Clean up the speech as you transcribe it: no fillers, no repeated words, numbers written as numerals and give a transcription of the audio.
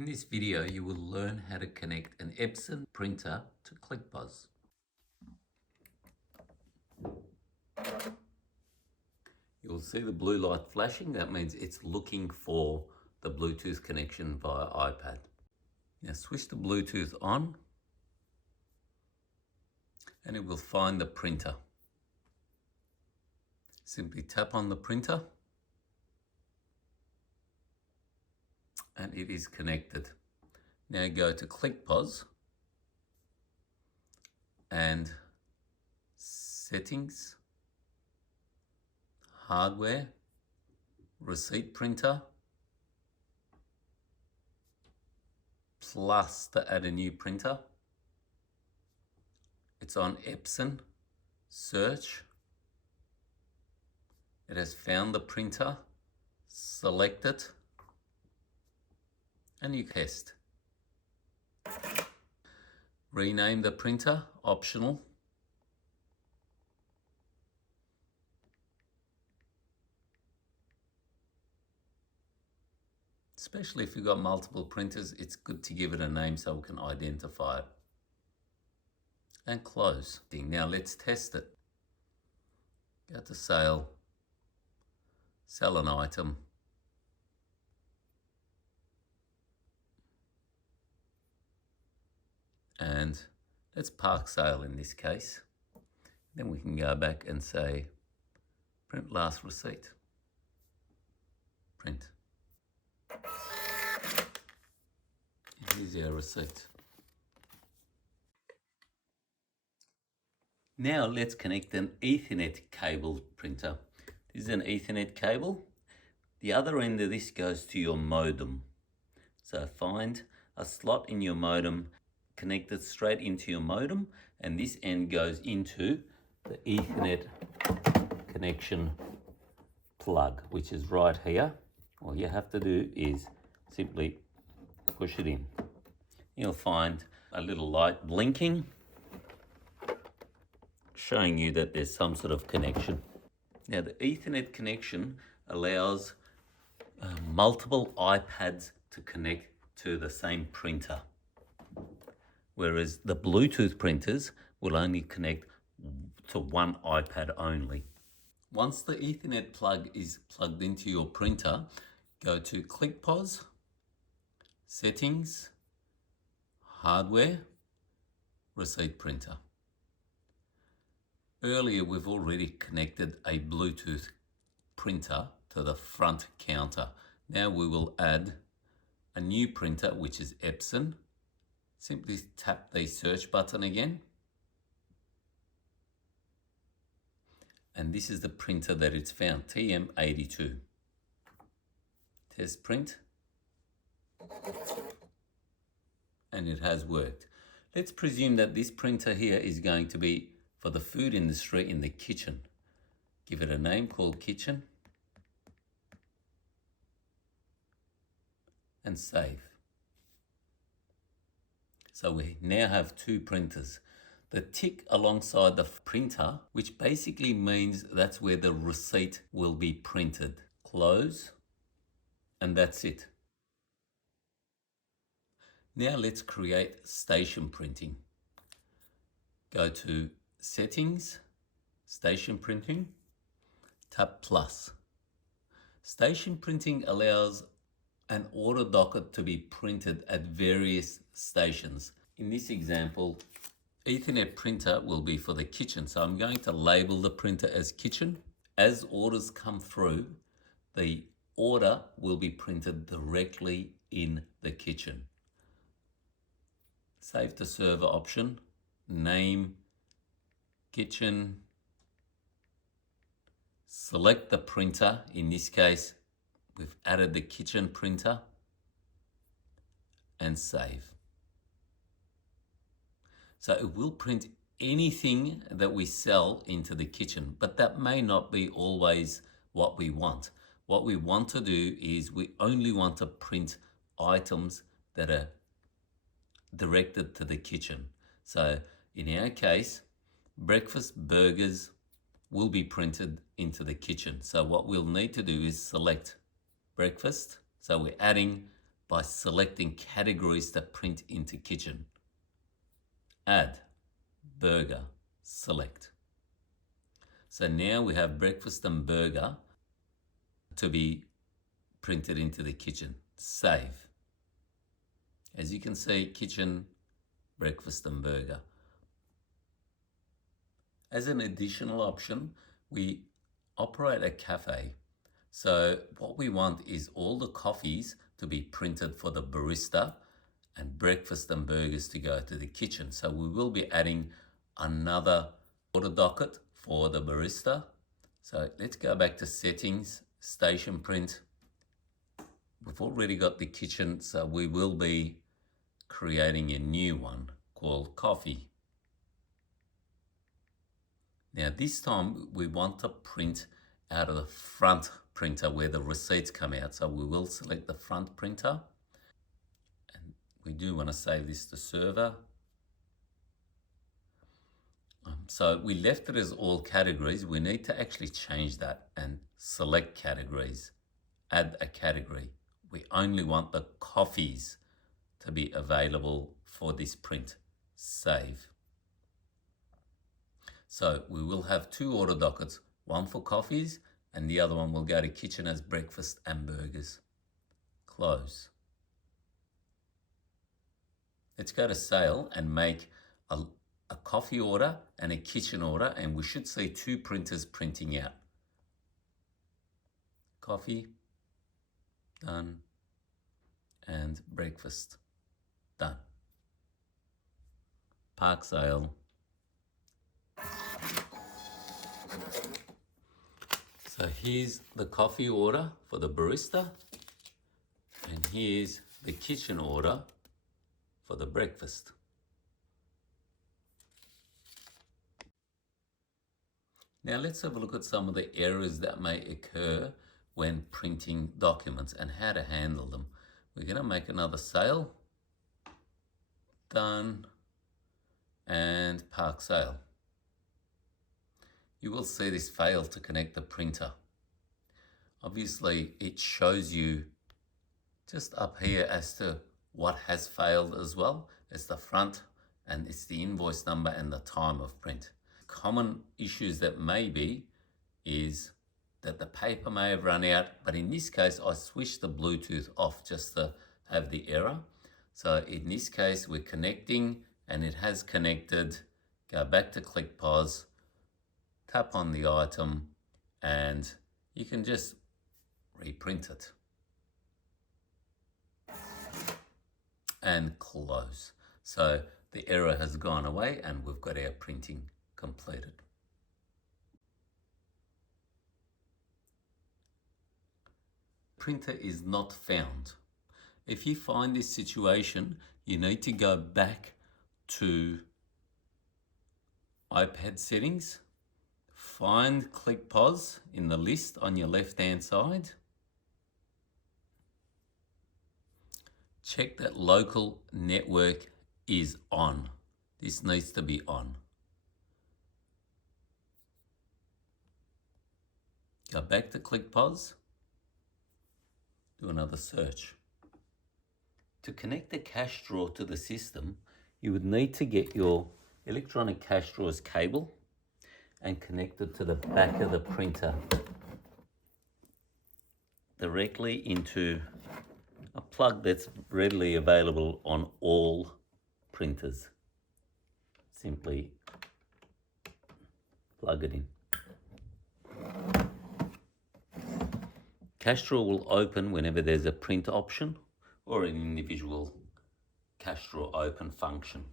In this video, you will learn how to connect an Epson printer to ClickPOS. You'll see the blue light flashing. That means it's looking for the Bluetooth connection via iPad. Now switch the Bluetooth on and it will find the printer. Simply tap on the printer and it is connected. Now go to ClickPOS and Settings, Hardware, Receipt Printer, plus to add a new printer. It's on Epson. Search. It has found the printer. Select it. And you test. Rename the printer, optional. Especially if you've got multiple printers, it's good to give it a name so we can identify it. And close. Now let's test it. Go to sell an item. And let's park sale in this case. Then we can go back and say, print last receipt. Print. Here's our receipt. Now let's connect an Ethernet cable printer. This is an Ethernet cable. The other end of this goes to your modem. So find a slot in your modem, connect it straight into your modem, and this end goes into the Ethernet connection plug, which is right here. All you have to do is simply push it in. You'll find a little light blinking, showing you that there's some sort of connection. Now the Ethernet connection allows multiple iPads to connect to the same printer, whereas the Bluetooth printers will only connect to one iPad only. Once the Ethernet plug is plugged into your printer, go to ClickPOS, Settings, Hardware, Receipt Printer. Earlier we've already connected a Bluetooth printer to the front counter. Now we will add a new printer, which is Epson. Simply tap the search button again. And this is the printer that it's found, TM82. Test print. And it has worked. Let's presume that this printer here is going to be for the food industry in the kitchen. Give it a name called kitchen. And save. So we now have two printers. The tick alongside the printer, which basically means that's where the receipt will be printed. Close, and that's it. Now let's create station printing. Go to Settings, Station Printing, tap plus. Station printing allows an order docket to be printed at various stations. In this example, Ethernet printer will be for the kitchen. So I'm going to label the printer as kitchen. As orders come through, the order will be printed directly in the kitchen. Save to server option, name, kitchen, select the printer. In this case, we've added the kitchen printer and save. So it will print anything that we sell into the kitchen, but that may not be always what we want. What we want to do is we only want to print items that are directed to the kitchen. So in our case, breakfast burgers will be printed into the kitchen. So what we'll need to do is select breakfast. So we're adding by selecting categories that print into kitchen. Add, burger, select. So now we have breakfast and burger to be printed into the kitchen. Save. As you can see, kitchen, breakfast and burger. As an additional option, we operate a cafe. So what we want is all the coffees to be printed for the barista and breakfast and burgers to go to the kitchen. So we will be adding another order docket for the barista. So let's go back to settings, station print. We've already got the kitchen, so we will be creating a new one called coffee. Now this time we want to print out of the front printer where the receipts come out. So we will select the front printer, and we do want to save this to server. So we left it as all categories. We need to actually change that and select categories, add a category. We only want the coffees to be available for this print. Save. So we will have two order dockets, one for coffees and the other one will go to kitchen as breakfast and burgers. Close. Let's go to sale and make a coffee order and a kitchen order, and we should see two printers printing out. Coffee, done, and breakfast, done. Park sale. So here's the coffee order for the barista, and here's the kitchen order for the breakfast. Now let's have a look at some of the errors that may occur when printing documents and how to handle them. We're going to make another sale, done, and park sale. You will see this failed to connect the printer. Obviously, it shows you just up here as to what has failed as well. It's the front and it's the invoice number and the time of print. Common issues that may be is that the paper may have run out, but in this case, I switched the Bluetooth off just to have the error. So in this case, we're connecting and it has connected. Go back to ClickPOS, tap on the item, and you can just reprint it. And close. So the error has gone away and we've got our printing completed. Printer is not found. If you find this situation, you need to go back to iPad settings, find ClickPOS in the list on your left-hand side. Check that local network is on. This needs to be on. Go back to ClickPOS. Do another search. To connect the cash drawer to the system, you would need to get your electronic cash drawers cable and connect it to the back of the printer directly into a plug that's readily available on all printers. Simply plug it in. Cash drawer will open whenever there's a print option or an individual cash drawer open function.